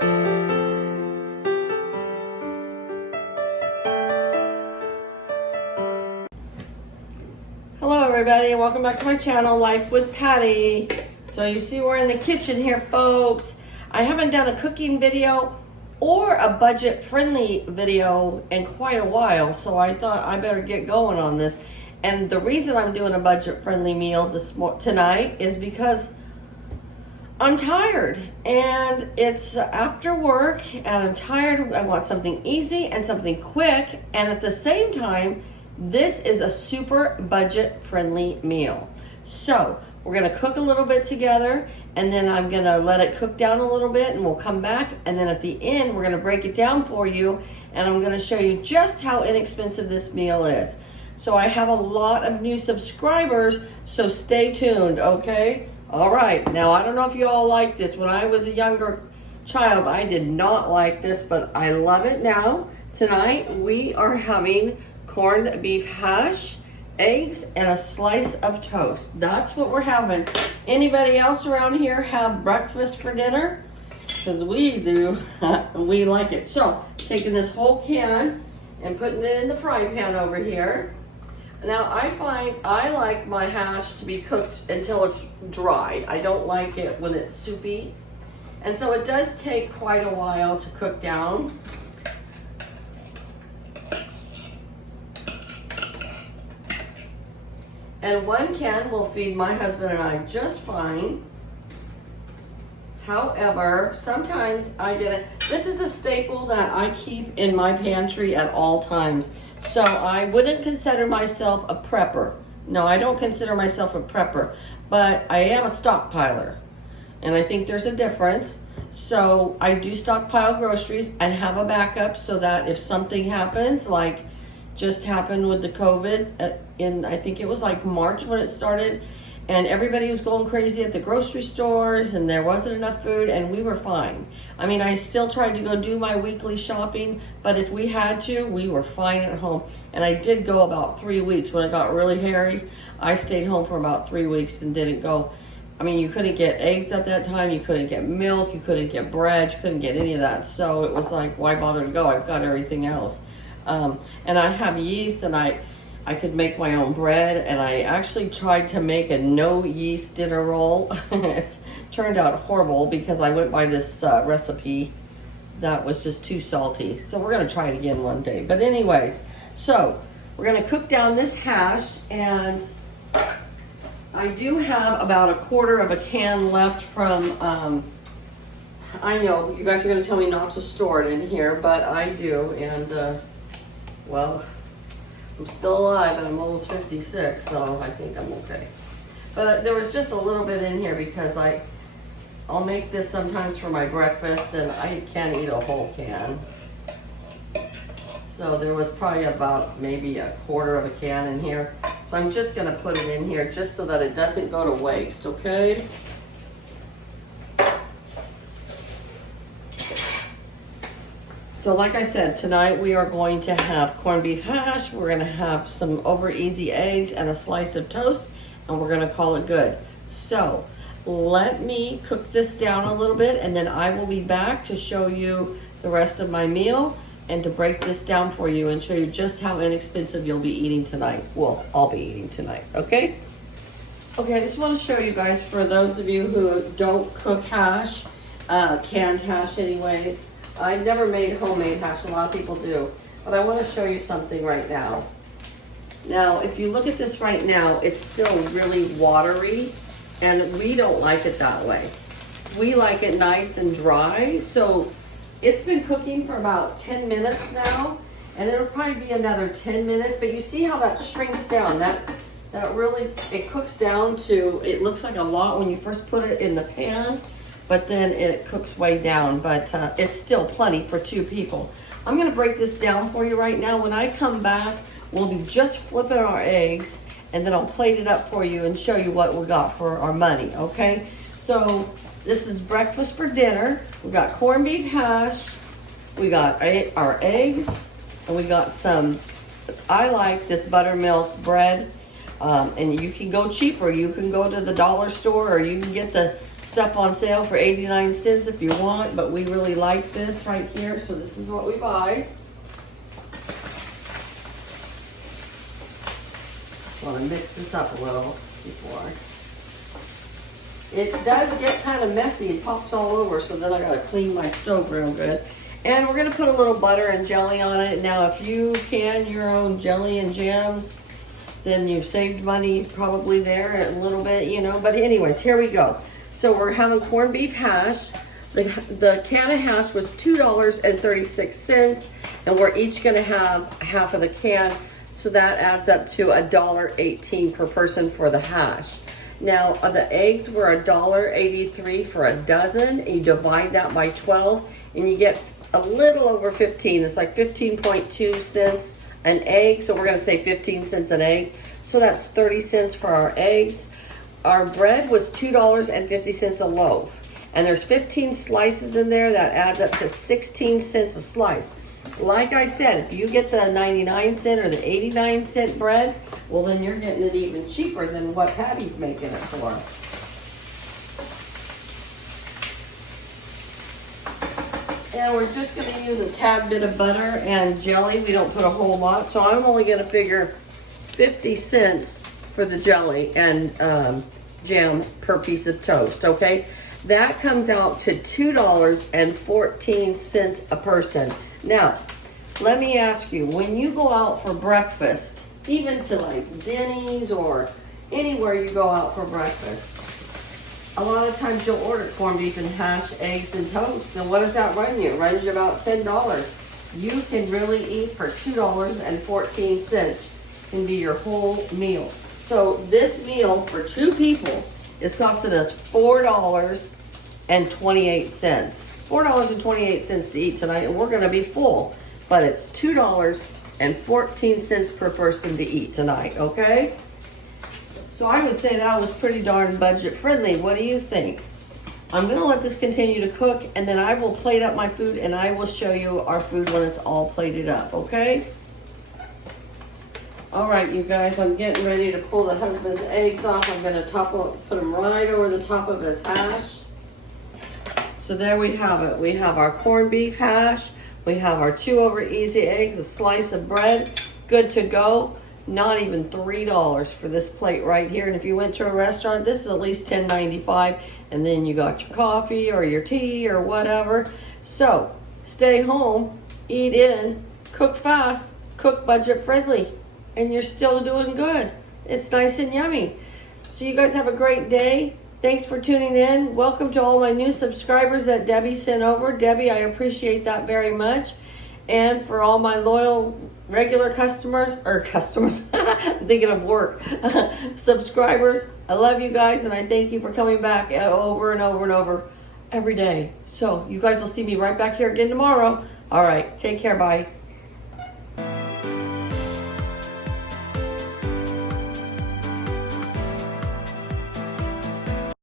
Hello everybody, and welcome back to my channel, Life with Patty. So you see we're in the kitchen here, folks. I haven't done a cooking video or a budget-friendly video in quite a while, so I thought I better get going on this. And the reason I'm doing a budget-friendly meal tonight is because I'm tired, and it's after work, and I'm tired. I want something easy and something quick, and at the same time, this is a super budget-friendly meal. So we're gonna cook a little bit together, and then I'm gonna let it cook down a little bit, and we'll come back, and then at the end, we're gonna break it down for you, and I'm gonna show you just how inexpensive this meal is. So I have a lot of new subscribers, so stay tuned, okay? All right, now I don't know if you all like this. When I was a younger child, I did not like this, but I love it now. Tonight, we are having corned beef hash, eggs, and a slice of toast. That's what we're having. Anybody else around here have breakfast for dinner? Because we do. We like it. So, taking this whole can and putting it in the frying pan over here. Now, I find I like my hash to be cooked until it's dry. I don't like it when it's soupy. And so it does take quite a while to cook down. And one can will feed my husband and I just fine. However, sometimes I get it. This is a staple that I keep in my pantry at all times. So I wouldn't consider myself a prepper. No, I don't consider myself a prepper, but I am a stockpiler. And I think there's a difference. So I do stockpile groceries and have a backup so that if something happens, like just happened with the COVID in, I think it was like March when it started, and everybody was going crazy at the grocery stores and there wasn't enough food, and we were fine. I mean, I still tried to go do my weekly shopping, but if we had to, we were fine at home. And I did go about 3 weeks when it got really hairy. I stayed home for about 3 weeks and didn't go. I mean, you couldn't get eggs at that time, you couldn't get milk, you couldn't get bread, you couldn't get any of that. So it was like, why bother to go? I've got everything else. And I have yeast, and I could make my own bread, and I actually tried to make a no yeast dinner roll. It's turned out horrible because I went by this recipe that was just too salty. So we're gonna try it again one day. But anyways, so we're gonna cook down this hash, and I do have about 1/4 of a can left from, I know you guys are gonna tell me not to store it in here, but I do, and well, I'm still alive and I'm almost 56, so I think I'm okay. But there was just a little bit in here because I'll make this sometimes for my breakfast, and I can't eat a whole can. So there was probably about maybe 1/4 of a can in here. So I'm just gonna put it in here just so that it doesn't go to waste, okay? So like I said, tonight we are going to have corned beef hash, we're gonna have some over easy eggs and a slice of toast, and we're gonna call it good. So let me cook this down a little bit, and then I will be back to show you the rest of my meal and to break this down for you and show you just how inexpensive you'll be eating tonight. Well, I'll be eating tonight, okay? Okay, I just wanna show you guys, for those of you who don't cook hash, canned hash anyways, I've never made homemade hash, a lot of people do, but I want to show you something right now. Now, if you look at this right now, it's still really watery, and we don't like it that way. We like it nice and dry, so it's been cooking for about 10 minutes now, and it'll probably be another 10 minutes, but you see how that shrinks down. That really, it cooks down to, it looks like a lot when you first put it in the pan, but then it cooks way down, but it's still plenty for 2 people. I'm gonna break this down for you right now. When I come back, we'll be just flipping our eggs, and then I'll plate it up for you and show you what we got for our money, okay? So this is breakfast for dinner. We got corned beef hash, we got our eggs, and we got some, I like this buttermilk bread, and you can go cheaper. You can go to the dollar store, or you can get the stuff on sale for 89 cents if you want, but we really like this right here, so this is what we buy. Want to mix this up a little before. It does get kind of messy and pops all over, so then I gotta clean my stove real good. And we're gonna put a little butter and jelly on it. Now, if you can your own jelly and jams, then you've saved money probably there a little bit, you know. But anyways, here we go. So we're having corned beef hash. The can of hash was $2.36, and we're each gonna have half of the can. So that adds up to $1.18 per person for the hash. Now, the eggs were $1.83 for a dozen. You divide that by 12, and you get a little over 15. It's like 15.2 cents an egg. So we're gonna say 15 cents an egg. So that's 30 cents for our eggs. Our bread was $2.50 a loaf. And there's 15 slices in there. That adds up to 16 cents a slice. Like I said, if you get the 99 cent or the 89 cent bread, well, then you're getting it even cheaper than what Patty's making it for. And we're just going to use a tad bit of butter and jelly. We don't put a whole lot, so I'm only going to figure 50 cents for the jelly and jam per piece of toast, okay? That comes out to $2.14 a person. Now, let me ask you, when you go out for breakfast, even to like Denny's or anywhere you go out for breakfast, a lot of times you'll order corned beef and hash, eggs and toast. And what does that run you? It runs you about $10. You can really eat for $2.14. Can be your whole meal. So this meal for two people is costing us $4.28. $4.28 to eat tonight, and we're gonna be full. But it's $2.14 per person to eat tonight, okay? So I would say that was pretty darn budget friendly. What do you think? I'm gonna let this continue to cook, and then I will plate up my food, and I will show you our food when it's all plated up, okay? All right, you guys, I'm getting ready to pull the husband's eggs off. I'm gonna put them right over the top of his hash. So there we have it. We have our corned beef hash. We have our 2 over easy eggs, a slice of bread, good to go. Not even $3 for this plate right here. And if you went to a restaurant, this is at least $10.95. And then you got your coffee or your tea or whatever. So stay home, eat in, cook fast, cook budget friendly, and you're still doing good. It's nice and yummy. So you guys have a great day. Thanks for tuning in. Welcome to all my new subscribers that Debbie sent over. Debbie, I appreciate that very much. And for all my loyal regular customers, I'm thinking of work, subscribers, I love you guys, and I thank you for coming back over and over and over every day. So you guys will see me right back here again tomorrow. All right, take care, bye.